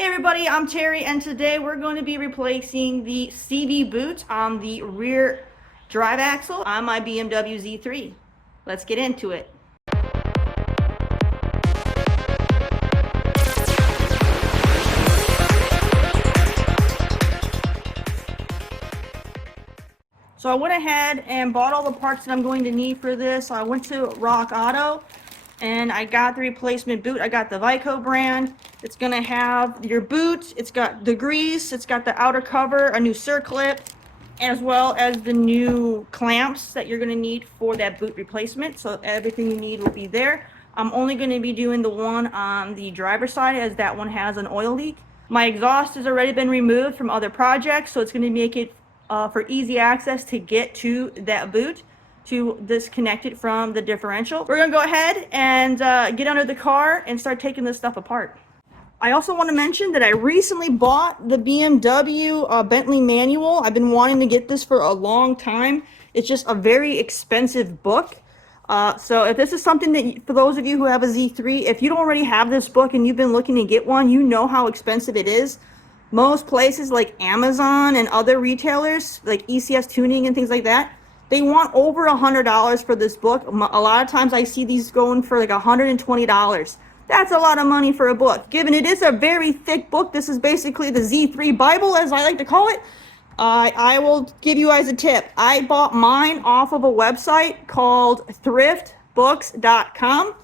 Hey everybody, I'm Terry, and today we're going to be replacing the CV boot on the rear drive axle on my BMW Z3. Let's get into it. So I went ahead and bought all the parts that I'm going to need for this. I went to Rock Auto and I got the replacement boot. I got the Vaico brand. It's gonna have your boot, it's got the grease, it's got the outer cover, a new circlip, as well as the new clamps that you're gonna need for that boot replacement. So everything you need will be there. I'm only gonna be doing the one on the driver's side, as that one has an oil leak. My exhaust has already been removed from other projects, so it's gonna make it for easy access to get to that boot, to disconnect it from the differential. We're gonna go ahead and get under the car and start taking this stuff apart. I also want to mention that I recently bought the BMW Bentley manual. I've been wanting to get this for a long time. It's just a very expensive book. So if this is something that, for those of you who have a Z3, if you don't already have this book and you've been looking to get one, you know how expensive it is. Most places like Amazon and other retailers like ECS Tuning and things like that, they want over $100 for this book. A lot of times I see these going for like $120. That's a lot of money for a book. Given it is a very thick book, this is basically the Z3 Bible, as I like to call it. I will give you guys a tip. I bought mine off of a website called thriftbooks.com.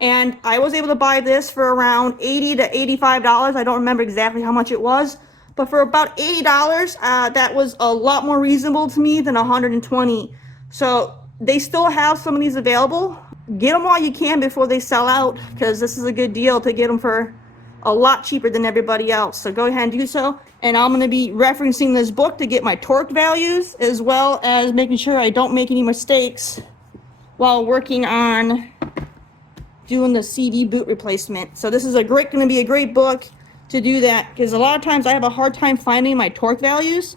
And I was able to buy this for around $80 to $85. I don't remember exactly how much it was. But for about $80, that was a lot more reasonable to me than $120. So they still have some of these available. Get them while you can before they sell out, because this is a good deal to get them for a lot cheaper than everybody else. So go ahead and do so. And I'm going to be referencing this book to get my torque values, as well as making sure I don't make any mistakes while working on doing the CV boot replacement. So this is going to be a great book to do that, because a lot of times I have a hard time finding my torque values.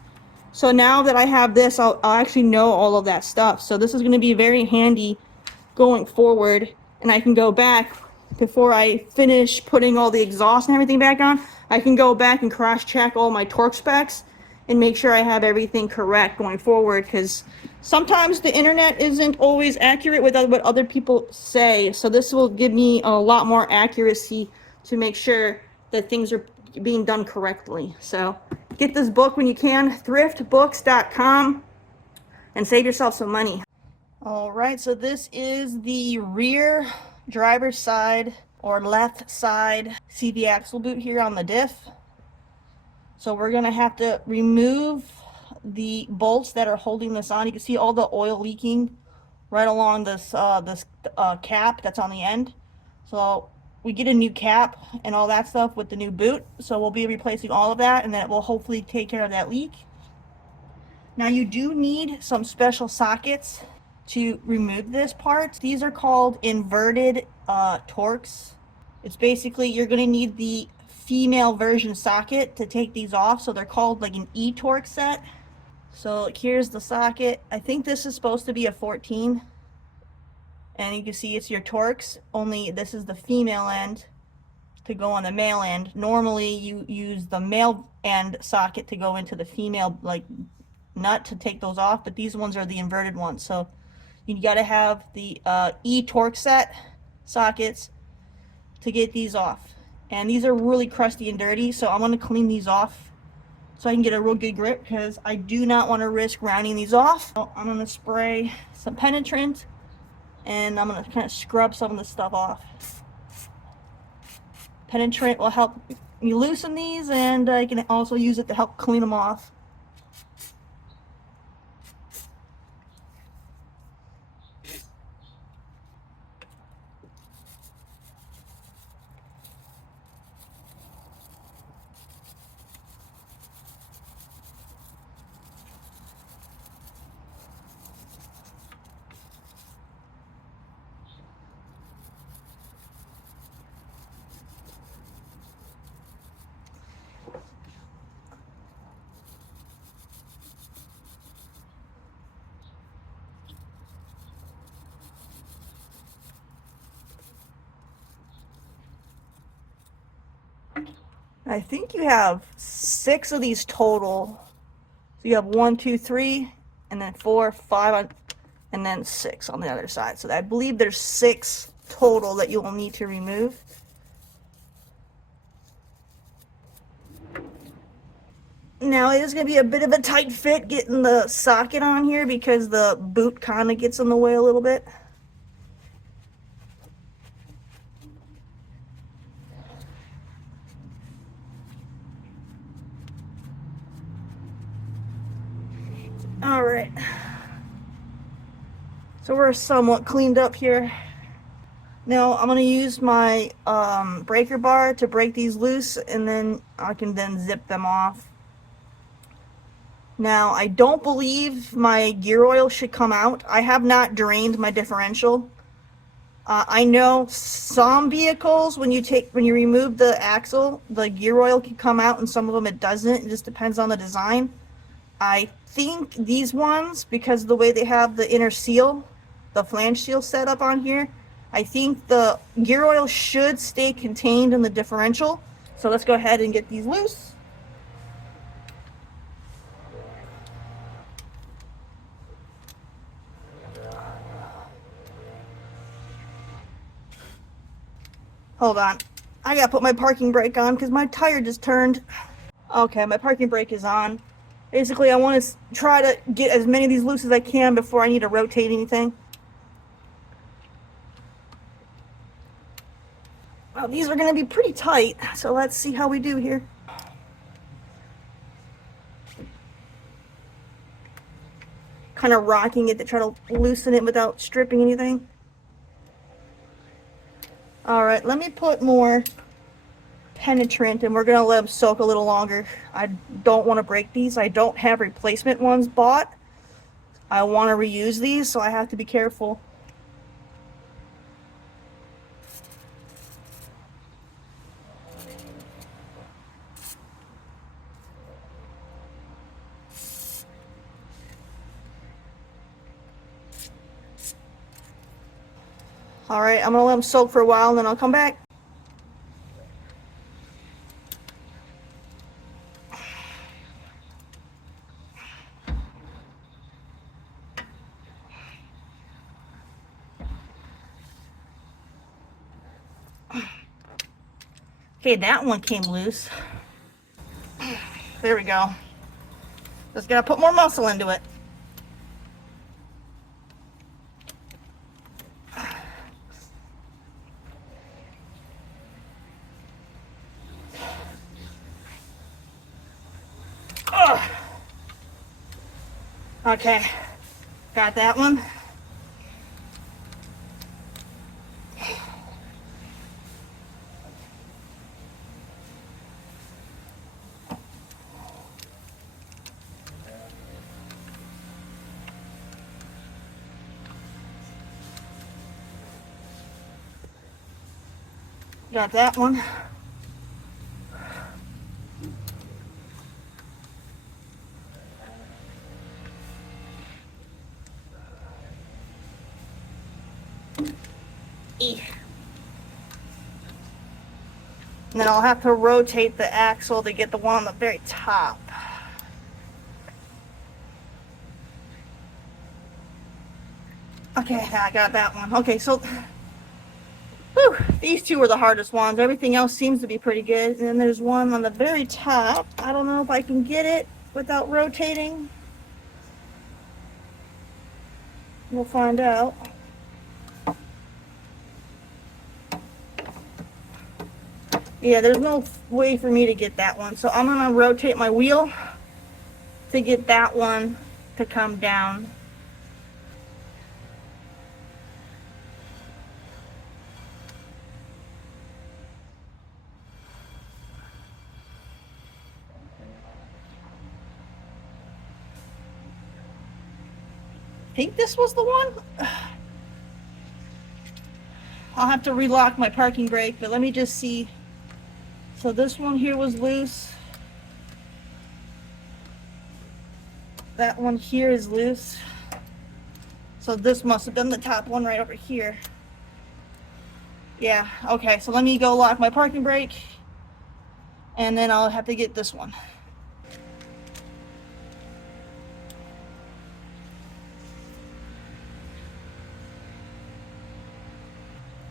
So now that I have this, I'll actually know all of that stuff. So this is going to be very handy going forward, and I can go back before I finish putting all the exhaust and everything back on. I can go back and cross-check all my torque specs and make sure I have everything correct going forward, because sometimes the internet isn't always accurate with what other people say. So this will give me a lot more accuracy to make sure that things are being done correctly. So get this book when you can, thriftbooks.com, and save yourself some money. All right, so this is the rear driver's side or left side CV axle boot here on the diff. So we're gonna have to remove the bolts that are holding this on. You can see all the oil leaking right along this cap that's on the end. So we get a new cap and all that stuff with the new boot. So we'll be replacing all of that, and then it will hopefully take care of that leak. Now you do need some special sockets to remove this part. These are called inverted Torx. It's basically, you're going to need the female version socket to take these off. So they're called like an E-Torx set. So here's the socket. I think this is supposed to be a 14. And you can see it's your Torx, only this is the female end to go on the male end. Normally you use the male end socket to go into the female like nut to take those off, but these ones are the inverted ones. So you got to have the E-Torx set sockets to get these off. And these are really crusty and dirty, so I'm going to clean these off so I can get a real good grip, because I do not want to risk rounding these off. So I'm going to spray some penetrant, and I'm going to kind of scrub some of this stuff off. Penetrant will help me loosen these, and I can also use it to help clean them off. I think you have 6 of these total. So you have 1, 2, 3, and then 4, 5, and then 6 on the other side. So I believe there's 6 total that you will need to remove. Now it is going to be a bit of a tight fit getting the socket on here because the boot kind of gets in the way a little bit. All right. So we're somewhat cleaned up here. Now I'm going to use my breaker bar to break these loose, and then I can then zip them off. Now I don't believe my gear oil should come out. I have not drained my differential. I know some vehicles, when you remove the axle, the gear oil can come out, and some of them it doesn't. It just depends on the design. I think these ones, because of the way they have the inner seal, the flange seal set up on here, I think the gear oil should stay contained in the differential. So let's go ahead and get these loose. Hold on. I gotta put my parking brake on because my tire just turned. Okay, my parking brake is on. Basically, I want to try to get as many of these loose as I can before I need to rotate anything. Well, these are going to be pretty tight, so let's see how we do here. Kind of rocking it to try to loosen it without stripping anything. Alright, let me put more penetrant, and we're going to let them soak a little longer. I don't want to break these. I don't have replacement ones bought. I want to reuse these, so I have to be careful. Alright, I'm going to let them soak for a while, and then I'll come back. Okay, that one came loose. There we go. Just gotta put more muscle into it. Ugh. Okay, got that one. Got that one. And then I'll have to rotate the axle to get the one on the very top. Okay, I got that one. Okay, so whew, these two were the hardest ones. Everything else seems to be pretty good. And then there's one on the very top. I don't know if I can get it without rotating. We'll find out. Yeah, there's no way for me to get that one. So I'm going to rotate my wheel to get that one to come down. I think this was the one. I'll have to relock my parking brake, but let me just see. So this one here was loose. That one here is loose. So this must have been the top one right over here. Yeah, okay, so let me go lock my parking brake, And then I'll have to get this one.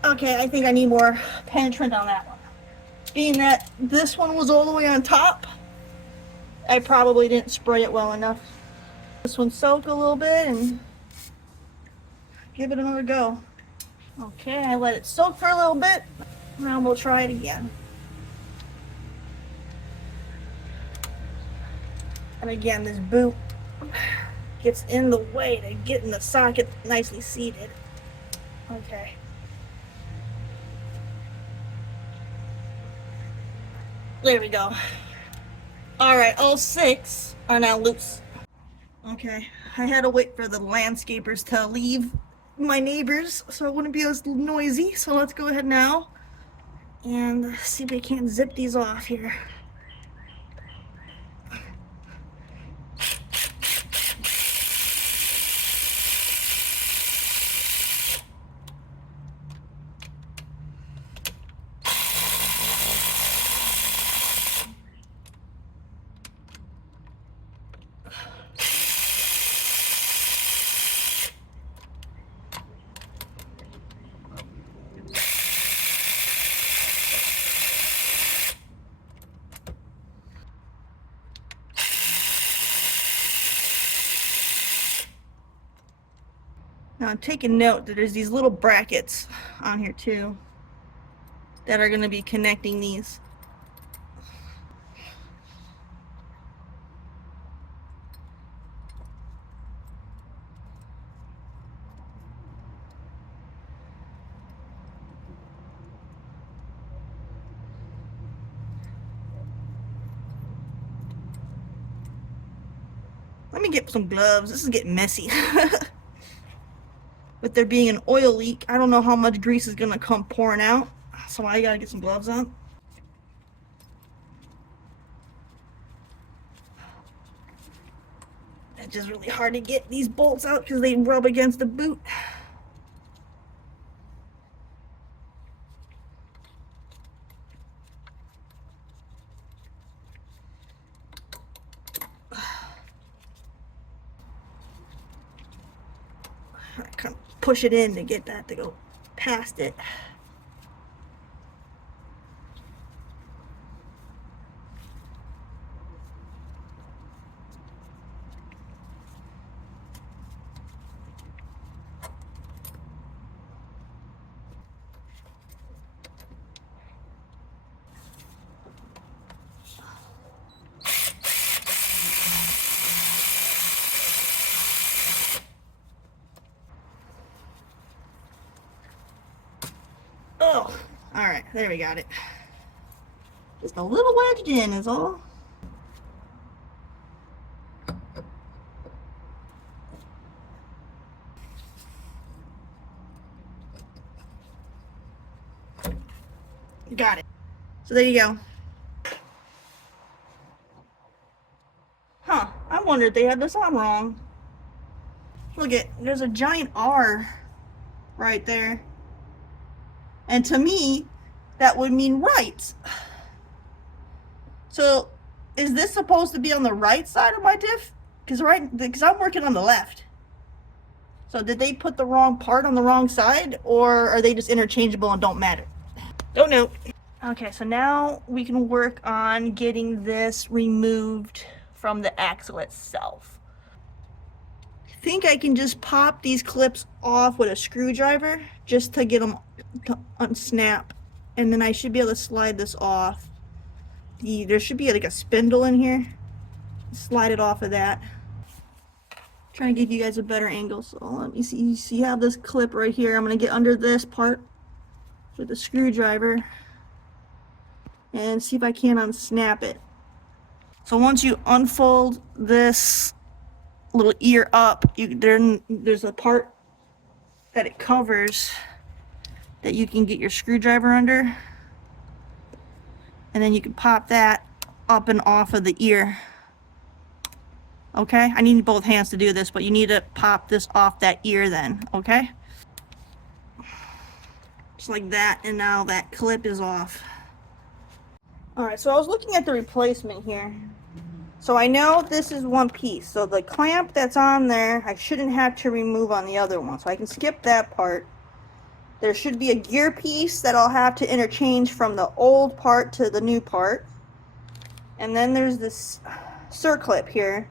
Okay, I think I need more penetrant on that one. Being that this one was all the way on top, I probably didn't spray it well enough. This one soak a little bit and give it another go. Okay, I let it soak for a little bit. Now we'll try it again. And again, this boot gets in the way to getting the socket nicely seated. Okay. There we go. Alright, all 6 are now loose. Okay, I had to wait for the landscapers to leave my neighbors so it wouldn't be as noisy. So let's go ahead now and see if we can't zip these off here. Now I'm taking note that there's these little brackets on here too that are going to be connecting these. Let me get some gloves. This is getting messy. With there being an oil leak, I don't know how much grease is going to come pouring out. So I got to get some gloves on. It's just really hard to get these bolts out because they rub against the boot. I kind of push it in to get that to go past it. Oh, all right, there we got it. Just a little wedged in is all. Got it. So there you go. Huh, I wonder if they had this on wrong. Look at, there's a giant R right there. And to me, that would mean right. So, is this supposed to be on the right side of my diff? Because I'm working on the left. So did they put the wrong part on the wrong side? Or are they just interchangeable and don't matter? Don't know. Okay, so now we can work on getting this removed from the axle itself. I think I can just pop these clips off with a screwdriver just to get them to unsnap, and then I should be able to slide this off. There should be like a spindle in here. Slide it off of that. Trying to give you guys a better angle. So let me see. You see how this clip right here? I'm going to get under this part with a screwdriver and see if I can unsnap it. So once you unfold this little ear up, there's a part that it covers that you can get your screwdriver under, and then you can pop that up and off of the ear. Okay, I need both hands to do this, but you need to pop this off that ear then, okay? Just like that, and now that clip is off. Alright, so I was looking at the replacement here. So I know this is one piece. So the clamp that's on there, I shouldn't have to remove on the other one. So I can skip that part. There should be a gear piece that I'll have to interchange from the old part to the new part. And then there's this circlip here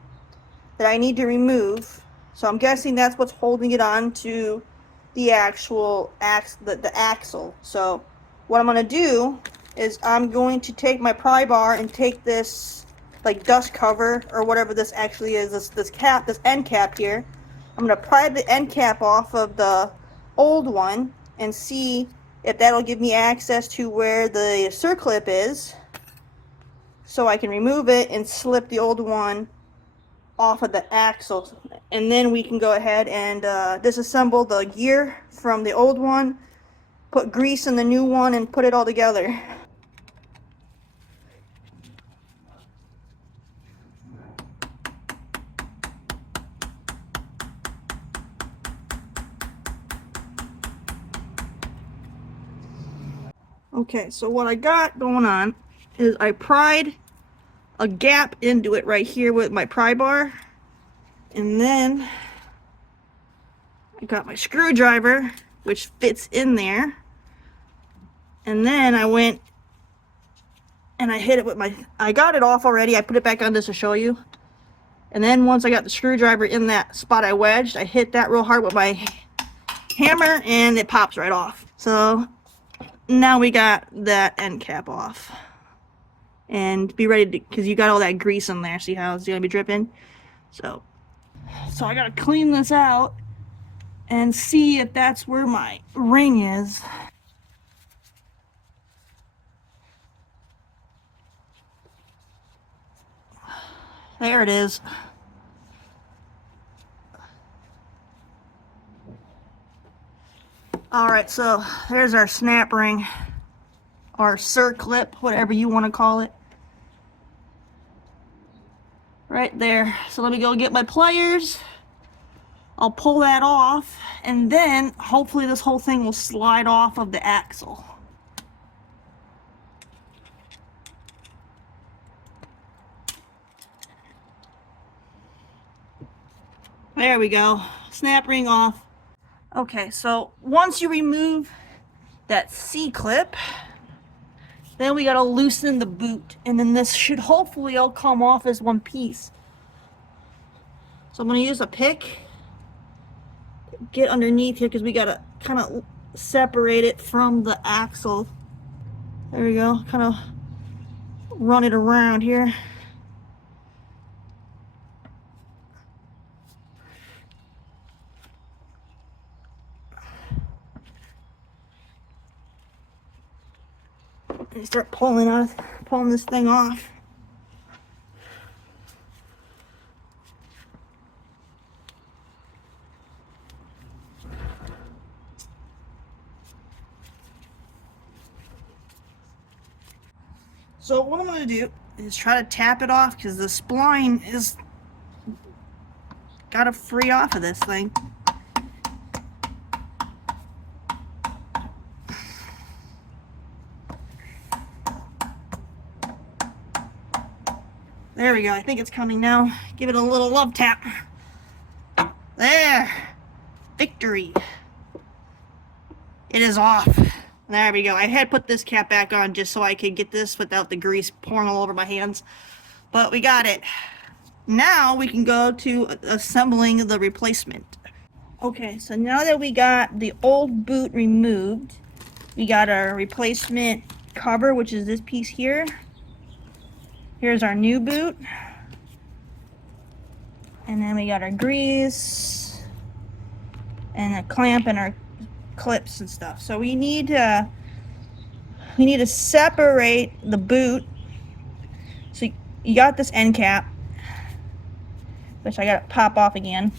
that I need to remove. So I'm guessing that's what's holding it on to the actual the axle. So what I'm going to do is I'm going to take my pry bar and take this like dust cover or whatever this actually is, this cap, this end cap here. I'm going to pry the end cap off of the old one and see if that'll give me access to where the circlip is, so I can remove it and slip the old one off of the axle, and then we can go ahead and disassemble the gear from the old one, put grease in the new one, and put it all together. Okay, so what I got going on is I pried a gap into it right here with my pry bar, and then I got my screwdriver which fits in there, and then I went and I hit it with my, I got it off already, I put it back on just to show you, and then once I got the screwdriver in that spot I wedged, I hit that real hard with my hammer and it pops right off. So now we got that end cap off, and be ready to, because you got all that grease in there, see how it's gonna be dripping. So I gotta clean this out and see if that's where my ring is. There it is. Alright, so there's our snap ring, or circlip, whatever you want to call it. Right there. So let me go get my pliers. I'll pull that off, and then hopefully this whole thing will slide off of the axle. There we go. Snap ring off. Okay, so once you remove that C-clip, then we gotta loosen the boot, and then this should hopefully all come off as one piece. So I'm gonna use a pick, get underneath here, because we gotta kind of separate it from the axle. There we go, kind of run it around here. And start pulling this thing off. So what I'm going to do is try to tap it off, because the spline is got to free off of this thing. There we go. I think it's coming now. Give it a little love tap. There. Victory. It is off. There we go. I had put this cap back on just so I could get this without the grease pouring all over my hands. But we got it. Now we can go to assembling the replacement. Okay, so now that we got the old boot removed, we got our replacement cover, which is this piece here. Here's our new boot. And then we got our grease and a clamp and our clips and stuff. So we need to separate the boot. So you got this end cap, which I gotta pop off again.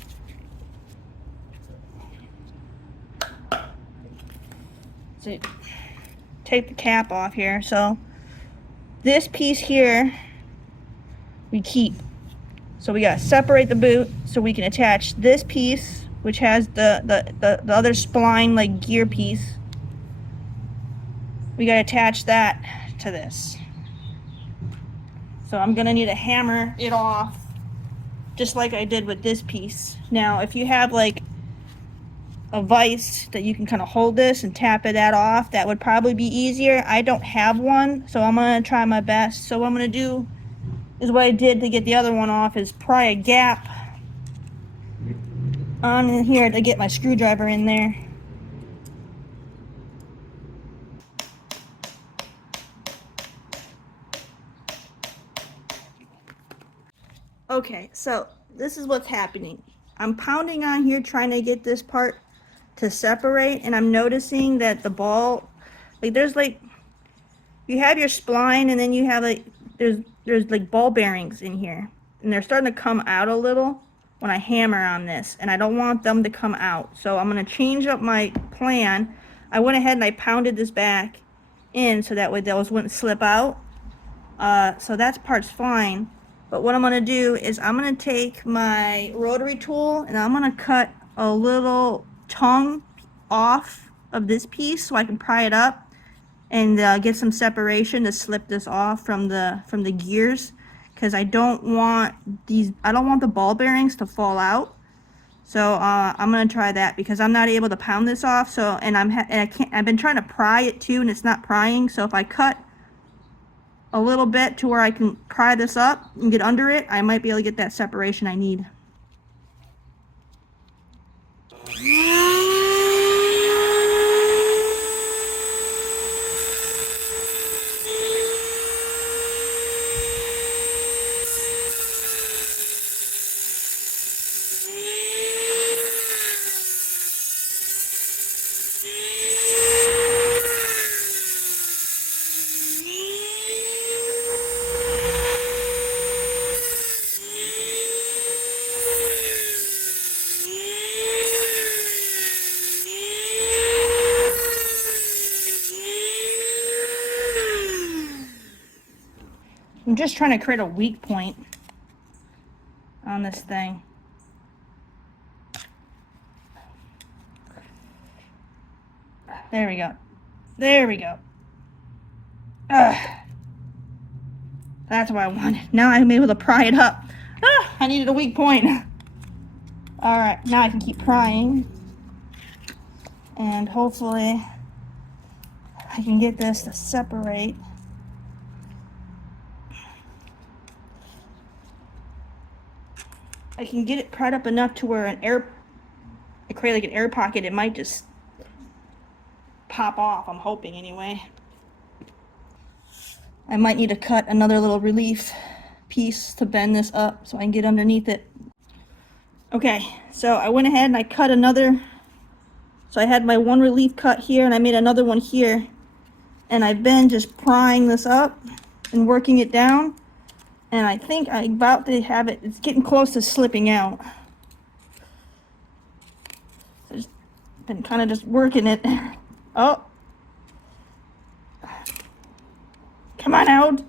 So take the cap off here. So this piece here we keep. So we gotta separate the boot so we can attach this piece, which has the other spline, like gear piece. We gotta attach that to this. So I'm gonna need to hammer it off just like I did with this piece. Now, if you have like a vise that you can kind of hold this and tap that off, that would probably be easier. I don't have one, so I'm gonna try my best. So what I'm gonna do is what I did to get the other one off is pry a gap on in here to get my screwdriver in there. Okay, so this is what's happening. I'm pounding on here trying to get this part to separate, and I'm noticing that the ball, like there's like, you have your spline and then you have like, there's like ball bearings in here, and they're starting to come out a little when I hammer on this, and I don't want them to come out. So I'm gonna change up my plan. I went ahead and I pounded this back in so that way those wouldn't slip out. So that part's fine. But what I'm gonna do is I'm gonna take my rotary tool and I'm gonna cut a little tongue off of this piece so I can pry it up and get some separation to slip this off from the gears, because I don't want the ball bearings to fall out. So I'm gonna try that because I'm not able to pound this off. So I've been trying to pry it too, and it's not prying. So if I cut a little bit to where I can pry this up and get under it, I might be able to get that separation I need. I'm just trying to create a weak point on this thing. There we go. There we go. That's what I wanted. Now I'm able to pry it up. I needed a weak point. Alright, now I can keep prying. And hopefully I can get this to separate. I can get it pried up enough to where I create like an air pocket, it might just pop off, I'm hoping anyway. I might need to cut another little relief piece to bend this up so I can get underneath it. Okay, so I went ahead and I cut another, so I had my one relief cut here and I made another one here, and I've been just prying this up and working it down. And I think I'm about to have it, it's getting close to slipping out. So just been kind of just working it. Oh. Come on out.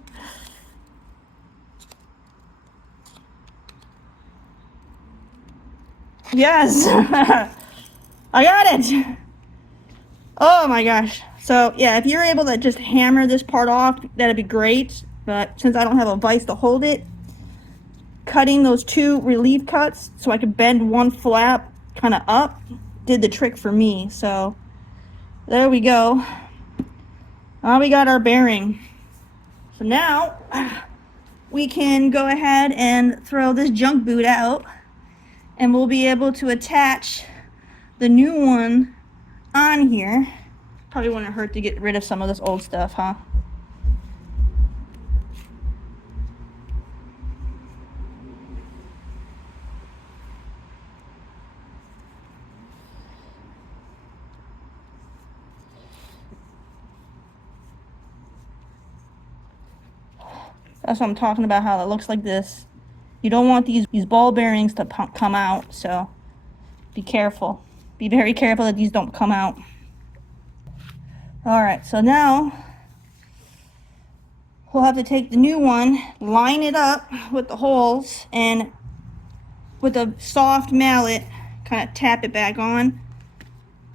Yes. I got it. Oh my gosh. So yeah, if you're able to just hammer this part off, that'd be great. But since I don't have a vise to hold it, cutting those two relief cuts so I could bend one flap kind of up did the trick for me. So there we go. Now we got our bearing. So now we can go ahead and throw this junk boot out, and we'll be able to attach the new one on here. Probably wouldn't hurt to get rid of some of this old stuff, huh? That's what I'm talking about, how it looks like this. You don't want these ball bearings to come out, so be careful. Be very careful that these don't come out. Alright, so now we'll have to take the new one, line it up with the holes, and with a soft mallet, kind of tap it back on.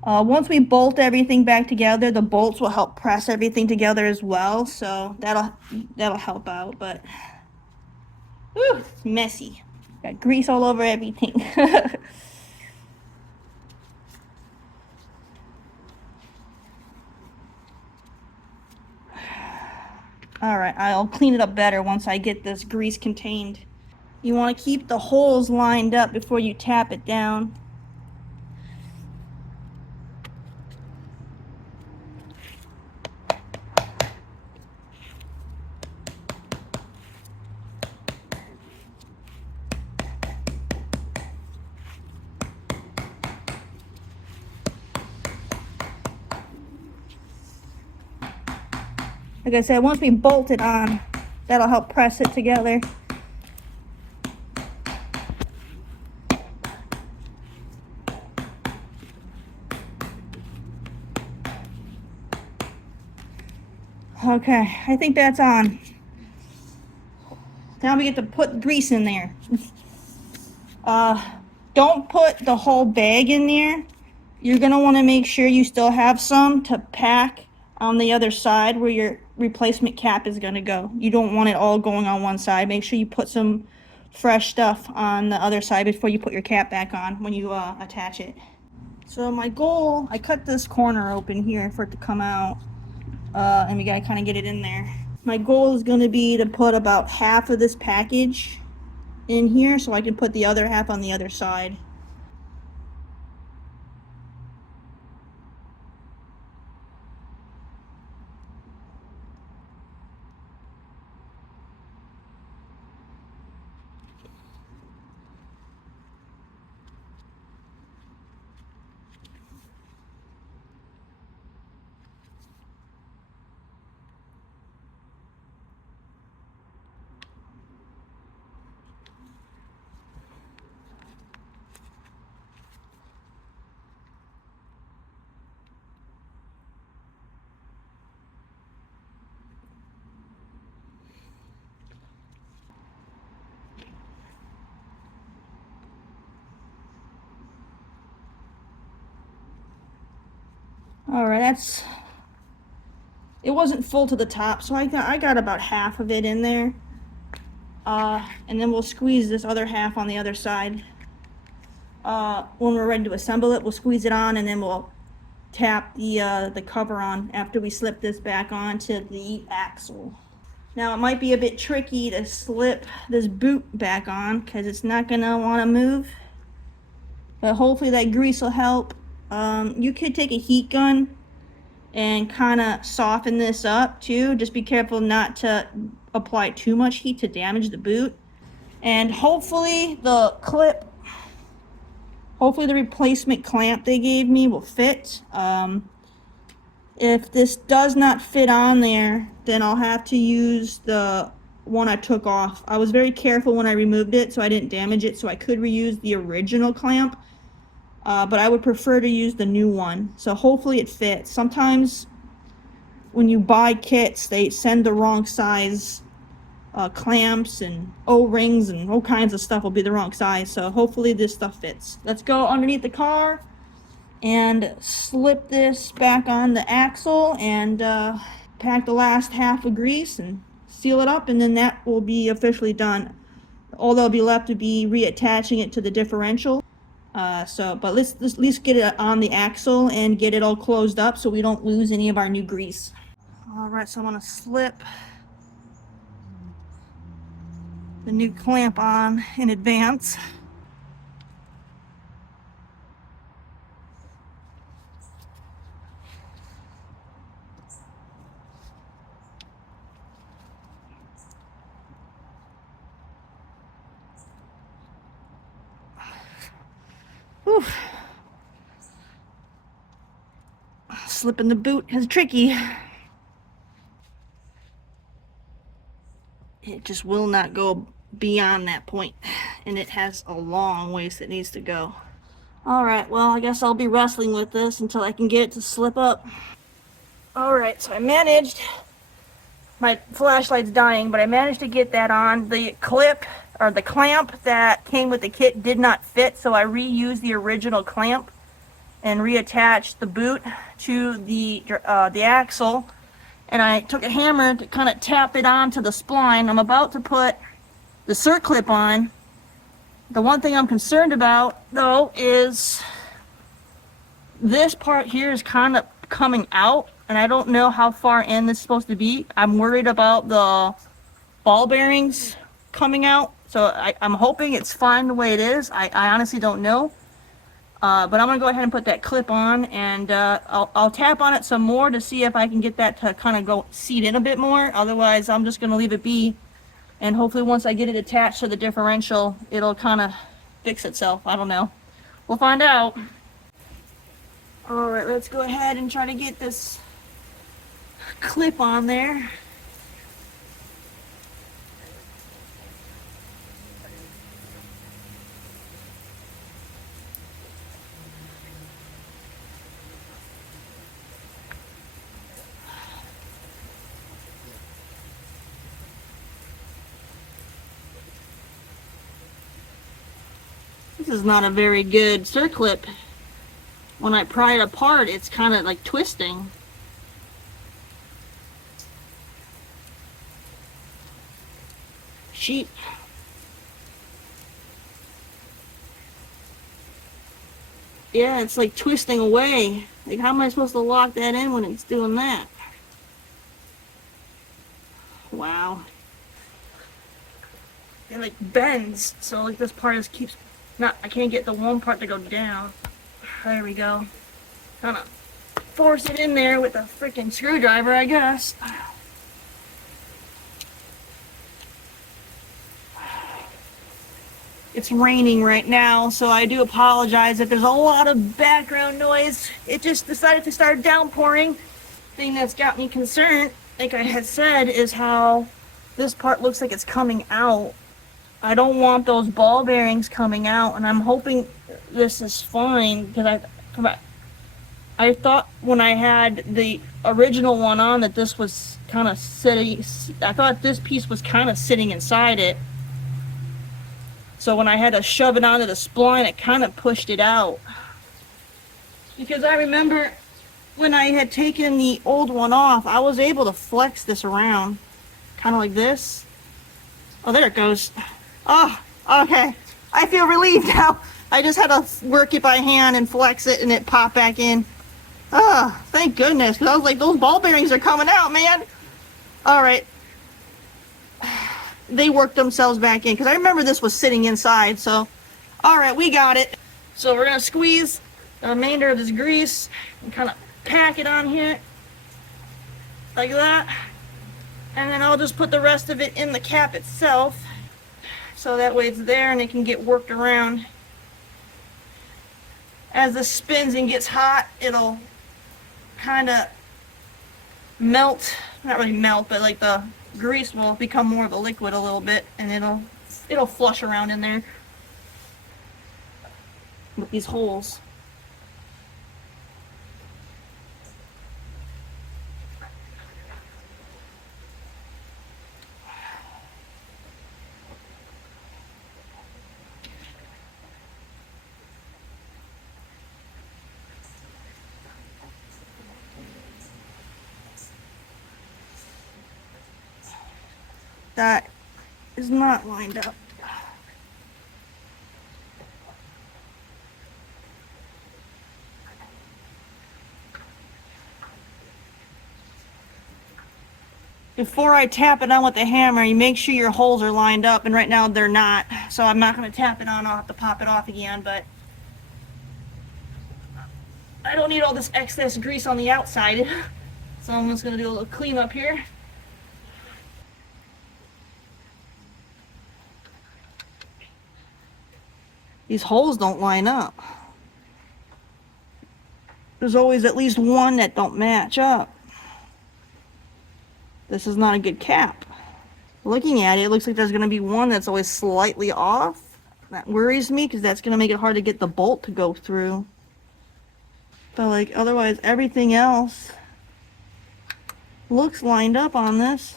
Once we bolt everything back together, the bolts will help press everything together as well, so that'll help out. But Whew, it's messy. Got grease all over everything. Alright, I'll clean it up better once I get this grease contained. You want to keep the holes lined up before you tap it down. Like I said, once we bolt it on, that'll help press it together. Okay, I think that's on. Now we get to put grease in there. Don't put the whole bag in there. You're gonna want to make sure you still have some to pack on the other side where your replacement cap is gonna go. You don't want it all going on one side. Make sure you put some fresh stuff on the other side before you put your cap back on when you attach it. So my goal, I cut this corner open here for it to come out, and we gotta kind of get it in there. My goal is gonna be to put about half of this package in here so I can put the other half on the other side. Alright, it wasn't full to the top, so I got about half of it in there. And then we'll squeeze this other half on the other side. When we're ready to assemble it, we'll squeeze it on and then we'll tap the cover on after we slip this back onto the axle. Now it might be a bit tricky to slip this boot back on because it's not gonna want to move, but hopefully that grease will help. You could take a heat gun and kind of soften this up too. Just be careful not to apply too much heat to damage the boot. And hopefully the replacement clamp they gave me will fit. If this does not fit on there, then I'll have to use the one I took off. I was very careful when I removed it so I didn't damage it, so I could reuse the original clamp. But I would prefer to use the new one. So hopefully it fits. Sometimes when you buy kits, they send the wrong size clamps and O-rings and all kinds of stuff will be the wrong size. So hopefully this stuff fits. Let's go underneath the car and slip this back on the axle and pack the last half of grease and seal it up, and then that will be officially done. All that'll be left to be reattaching it to the differential. But let's at least get it on the axle and get it all closed up so we don't lose any of our new grease. Alright, so I'm going to slip the new clamp on in advance. Whew. Slipping the boot is tricky. It just will not go beyond that point, and it has a long ways it needs to go. Alright, well, I guess I'll be wrestling with this until I can get it to slip up. Alright, so I managed, my flashlight's dying, but I managed to get that on. The clip, or the clamp that came with the kit did not fit, so I reused the original clamp and reattached the boot to the axle. And I took a hammer to kind of tap it onto the spline. I'm about to put the cert clip on. The one thing I'm concerned about though is this part here is kind of coming out, and I don't know how far in this is supposed to be. I'm worried about the ball bearings coming out, so I'm hoping it's fine the way it is. I honestly don't know. But I'm gonna go ahead and put that clip on, and I'll tap on it some more to see if I can get that to kind of go seat in a bit more. Otherwise, I'm just gonna leave it be, and hopefully once I get it attached to the differential, it'll kind of fix itself. I don't know. We'll find out. All right, let's go ahead and try to get this clip on there. This is not a very good circlip. When I pry it apart, it's kind of like twisting. Sheep. Yeah, it's like twisting away. Like, how am I supposed to lock that in when it's doing that? Wow. It like bends, so like this part just keeps not, I can't get the one part to go down. There we go. Kind of force it in there with a freaking screwdriver, I guess. It's raining right now, so I do apologize if there's a lot of background noise. It just decided to start downpouring. Thing that's got me concerned, like I had said, is how this part looks like it's coming out. I don't want those ball bearings coming out, and I'm hoping this is fine, because I thought when I had the original one on that this was kind of sitting, I thought this piece was kind of sitting inside it. So when I had to shove it onto the spline, it kind of pushed it out. Because I remember when I had taken the old one off, I was able to flex this around, kind of like this. Oh, there it goes. Oh, okay. I feel relieved now. I just had to work it by hand and flex it, and it popped back in. Oh, thank goodness. Because I was like, those ball bearings are coming out, man. All right. They worked themselves back in, because I remember this was sitting inside. So, all right, we got it. So we're going to squeeze the remainder of this grease and kind of pack it on here like that. And then I'll just put the rest of it in the cap itself. So that way it's there and it can get worked around. As this spins and gets hot, it'll kind of melt, not really melt, but like the grease will become more of a liquid a little bit, and it'll flush around in there with these holes. That is not lined up. Before I tap it on with the hammer, you make sure your holes are lined up, and right now they're not. So I'm not going to tap it on, I'll have to pop it off again, but I don't need all this excess grease on the outside. So I'm just going to do a little cleanup here. These holes don't line up. There's always at least one that don't match up. This is not a good cap. Looking at it, it looks like there's going to be one that's always slightly off. That worries me, because that's going to make it hard to get the bolt to go through. But like, otherwise everything else looks lined up on this.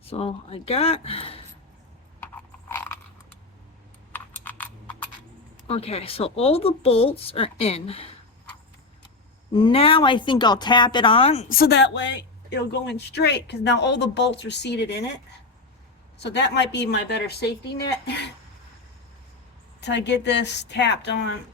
So I got, okay, so all the bolts are in. Now I think I'll tap it on, so that way it'll go in straight because now all the bolts are seated in it. So that might be my better safety net to get this tapped on.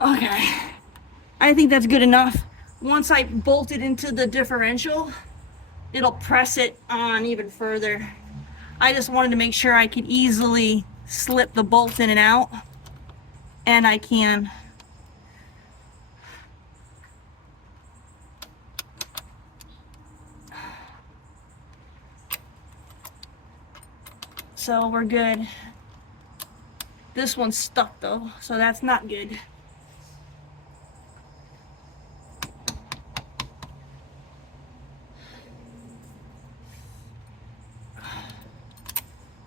Okay, I think that's good enough. Once I bolt it into the differential, it'll press it on even further. I just wanted to make sure I could easily slip the bolts in and out, and I can. So we're good. This one's stuck though, so that's not good.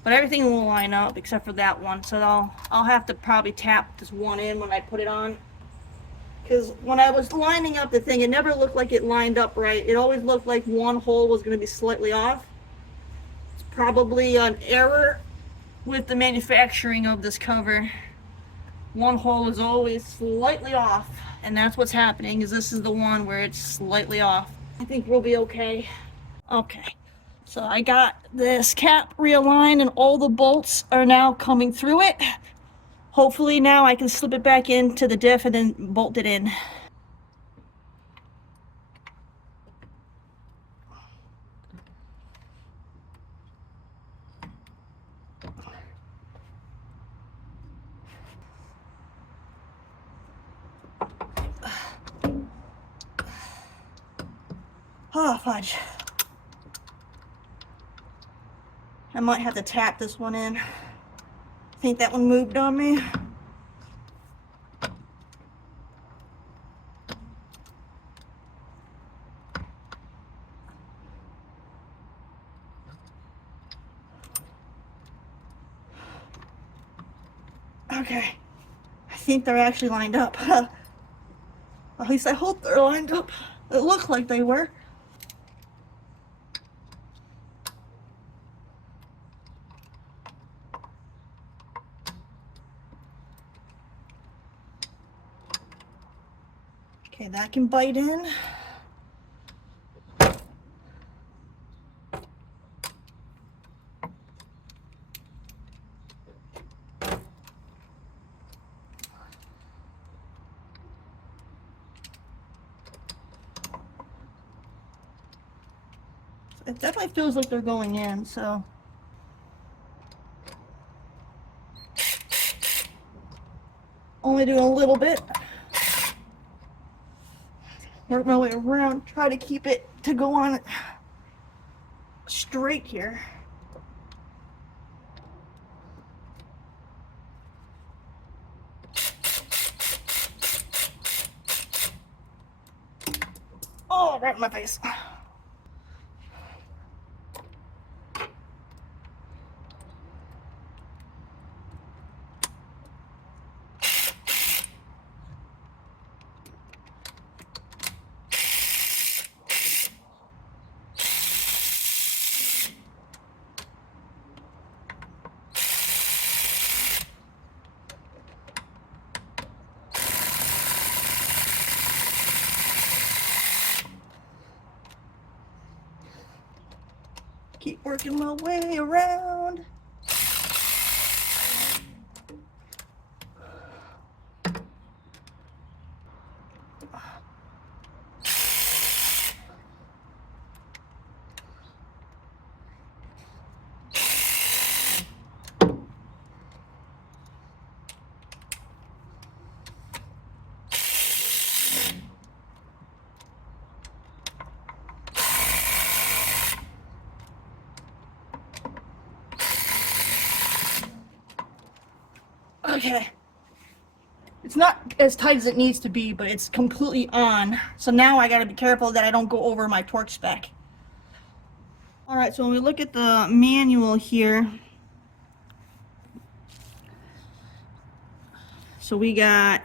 But everything will line up except for that one, so I'll have to probably tap this one in when I put it on. Because when I was lining up the thing, it never looked like it lined up right. It always looked like one hole was going to be slightly off. It's probably an error with the manufacturing of this cover. One hole is always slightly off, and that's what's happening, is this is the one where it's slightly off. I think we'll be okay. Okay. So I got this cap realigned and all the bolts are now coming through it. Hopefully now I can slip it back into the diff and then bolt it in. Oh, fudge. I might have to tap this one in. I think that one moved on me. Okay. I think they're actually lined up. At least I hope they're lined up. It looked like they were. Okay, that can bite in. It definitely feels like they're going in, so. Only doing a little bit. Work my way around, try to keep it to go on straight here. Oh, right in my face. Keep working my way around. Okay, It's not as tight as it needs to be, but it's completely on. So now I gotta be careful that I don't go over my torque spec. Alright, so when we look at the manual here, so we got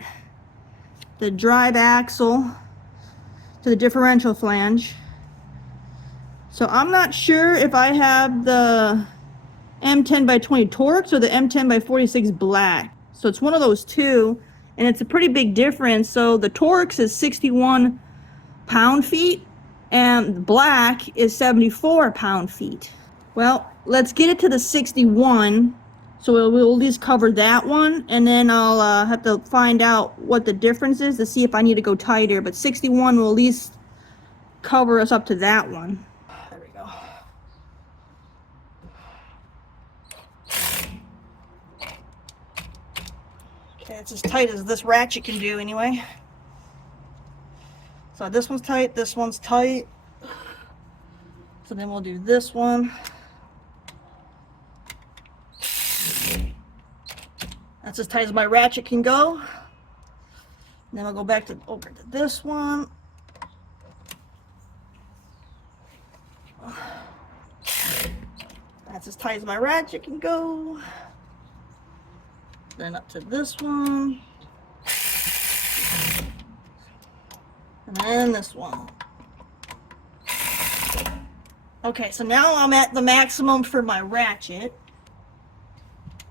the drive axle to the differential flange. So I'm not sure if I have the M10 by 20 Torx or the M10 by 46 black. So it's one of those two, and it's a pretty big difference. So the Torx is 61 pound-feet, and black is 74 pound-feet. Well, let's get it to the 61. So we'll at least cover that one, and then I'll have to find out what the difference is to see if I need to go tighter. But 61 will at least cover us up to that one. There we go. Okay, it's as tight as this ratchet can do anyway. So this one's tight, this one's tight. So then we'll do this one. That's as tight as my ratchet can go. And then we'll go back to over to this one. That's as tight as my ratchet can go. Then up to this one. And then this one. Okay, so now I'm at the maximum for my ratchet.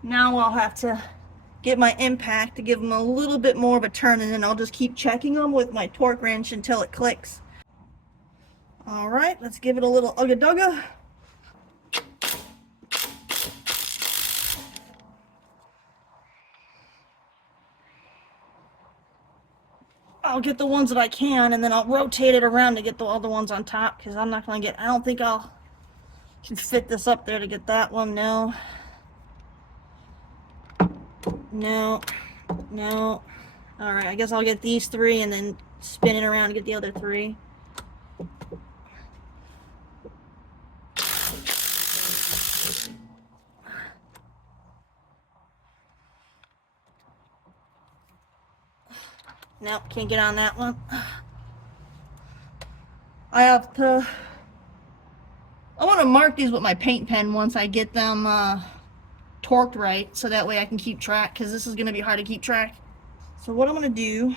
Now I'll have to get my impact to give them a little bit more of a turn, and then I'll just keep checking them with my torque wrench until it clicks. Alright, let's give it a little ugga-dugga. I'll get the ones that I can, and then I'll rotate it around to get the other ones on top, because I'm not going to get, I don't think I'll can fit this up there to get that one. No. No. No. Alright, I guess I'll get these three and then spin it around to get the other three. Nope, can't get on that one. I have to... I want to mark these with my paint pen once I get them torqued right, so that way I can keep track, because this is going to be hard to keep track. So what I'm going to do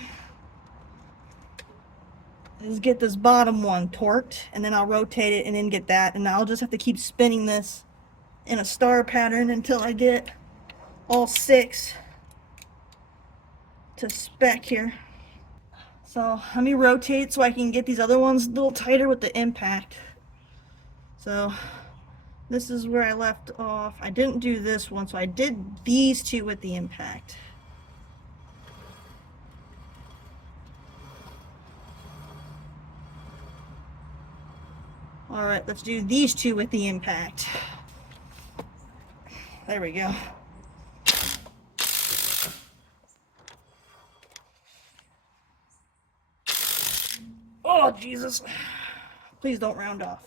is get this bottom one torqued, and then I'll rotate it and then get that, and I'll just have to keep spinning this in a star pattern until I get all 6 to spec here. So let me rotate so I can get these other ones a little tighter with the impact. So this is where I left off. I didn't do this one, so I did these two with the impact. Alright, let's do these two with the impact. There we go. Oh, Jesus. Please don't round off.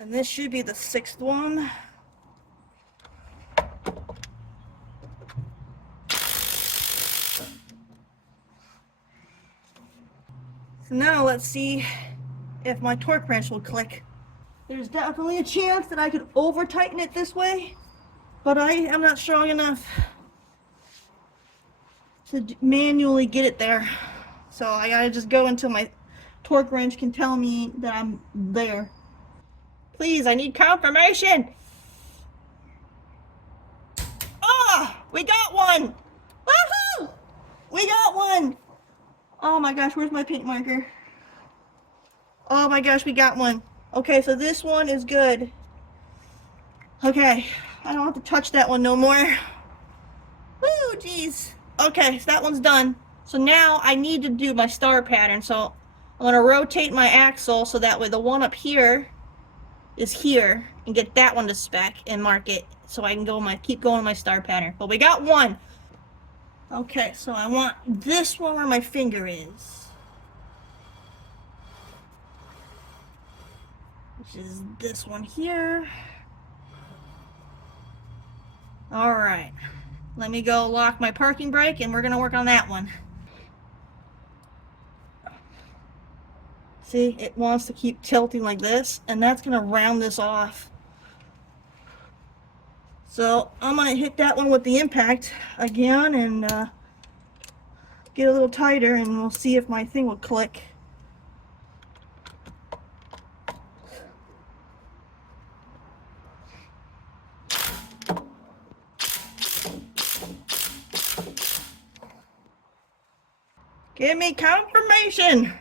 And this should be the 6th one. So now let's see if my torque wrench will click. There's definitely a chance that I could over tighten it this way, but I am not strong enough to manually get it there. So I gotta just go until my torque wrench can tell me that I'm there. Please, I need confirmation. Ah, we got one. Woohoo! We got one. Oh my gosh, where's my paint marker? Oh my gosh, we got one. Okay, so this one is good. Okay, I don't have to touch that one no more. Woo, jeez. Okay, so that one's done. So now I need to do my star pattern. So I'm gonna rotate my axle so that way the one up here is here, and get that one to spec and mark it so I can keep going my star pattern. But we got one. Okay, so I want this one where my finger is, which is this one here. All right, let me go lock my parking brake and we're gonna work on that one. See, it wants to keep tilting like this, and that's gonna round this off. So I'm gonna hit that one with the impact again and get a little tighter, and we'll see if my thing will click. Give me confirmation.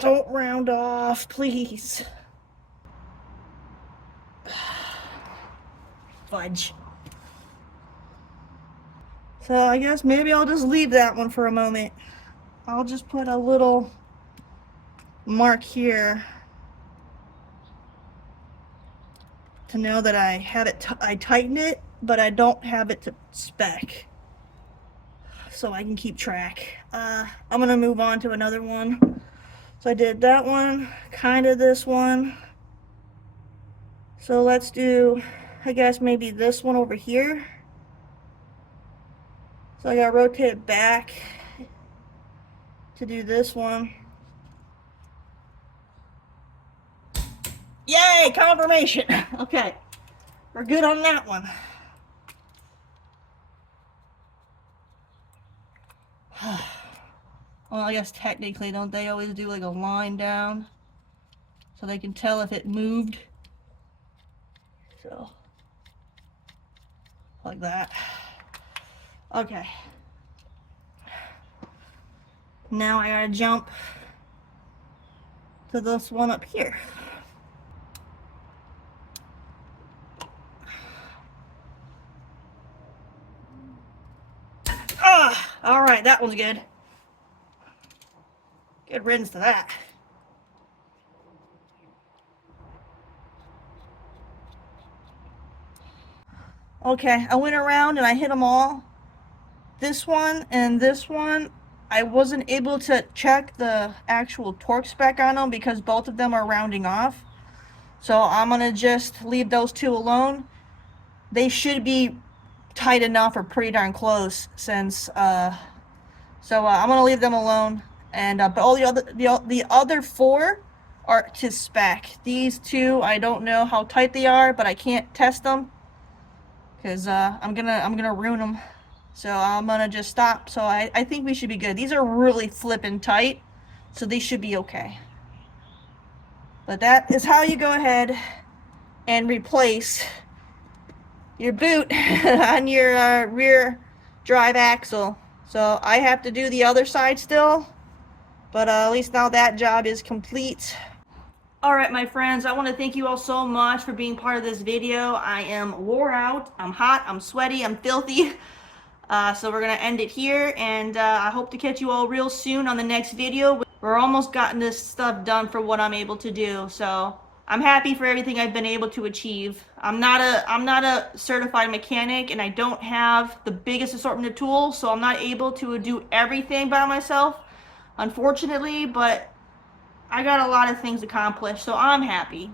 Don't round off, please. Fudge. So I guess maybe I'll just leave that one for a moment. I'll just put a little mark here to know that I have it, I tighten it, but I don't have it to spec, so I can keep track. I'm gonna move on to another one. So I did that one, kind of this one. So let's do, I guess maybe this one over here. So I gotta rotate it back to do this one. Yay, confirmation. Okay, we're good on that one. Well, I guess technically, don't they always do like a line down so they can tell if it moved? So, like that. Okay. Now I gotta jump to this one up here. All right, that one's good. Good riddance to that. Okay, I went around and I hit them all. This one and this one, I wasn't able to check the actual torque spec on them because both of them are rounding off. So I'm gonna just leave those two alone. They should be tight enough or pretty darn close since I'm gonna leave them alone, and but all the other four are to spec. These two, I don't know how tight they are, but I can't test them because I'm gonna ruin them. So I'm gonna just stop. So I think we should be good. These are really flippin' tight, so they should be okay. But that is how you go ahead and replace your boot on your rear drive axle. So I have to do the other side still, but at least now that job is complete. Alright, my friends, I want to thank you all so much for being part of this video. I am wore out, I'm hot, I'm sweaty, I'm filthy. So we're going to end it here, and I hope to catch you all real soon on the next video. We're almost gotten this stuff done for what I'm able to do, so I'm happy for everything I've been able to achieve. I'm not a certified mechanic, and I don't have the biggest assortment of tools, so I'm not able to do everything by myself, unfortunately, but I got a lot of things accomplished, so I'm happy.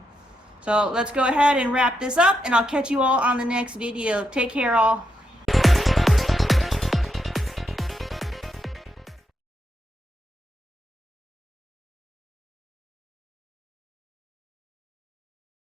So let's go ahead and wrap this up, and I'll catch you all on the next video. Take care, all.